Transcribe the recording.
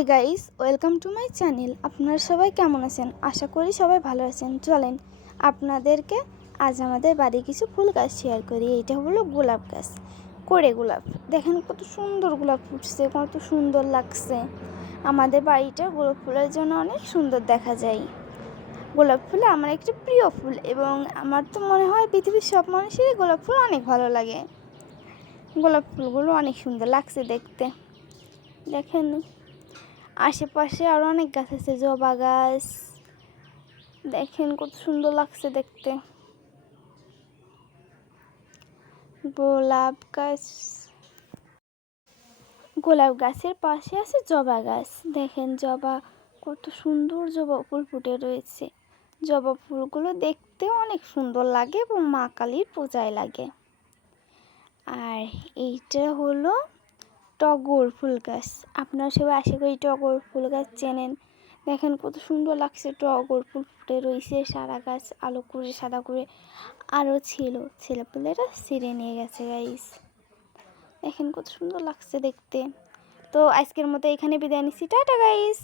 Hi guys, welcome to my channel. আপনারা সবাই কেমন আছেন? আশা করি সবাই ভালো আছেন। চলেন আপনাদেরকে আজ আমাদের বাড়ি কিছু ফুল গাছ শেয়ার করি। এটা হলো গোলাপ গাছ, করে গোলাপ। দেখেন কত সুন্দর গোলাপ ফুটছে, কত সুন্দর লাগছে। আমাদের বাড়িটা গোলাপ ফুলের জন্য অনেক সুন্দর দেখা যায়। গোলাপ ফুল আমার একটি প্রিয় ফুল এবং আমার তো মনে হয় পৃথিবীর সব মানুষেরই গোলাপ ফুল অনেক ভালো লাগে। গোলাপ ফুলগুলো অনেক সুন্দর লাগছে দেখতে। দেখেন আশেপাশে আরো অনেক গাছ আছে, জবা গাছ। দেখেন কত সুন্দর লাগছে দেখতে। গোলাপ গাছ, গোলাপ গাছের পাশে আছে জবা গাছ। দেখেন জবা, কত সুন্দর জবা ফুল ফুটে রয়েছে। জবা ফুলগুলো দেখতে অনেক সুন্দর লাগে এবং মা কালীর পূজায় লাগে। আর এইটা হলো টগর ফুল গাছ। আপনারা সবাই আশা করি টগর ফুল গাছ চেনেন। দেখেন কত সুন্দর লাগছে, টগর ফুল ফুটে রয়েছে সারা গাছ, আলো করে সাদা করে। আরও ছিল, ছেলেপুলেরা ছিঁড়ে নিয়ে গেছে গাইস। দেখেন কত সুন্দর লাগছে দেখতে। তো আজকের মতো এখানে বিদায় নিচ্ছি, টাটা গাইস।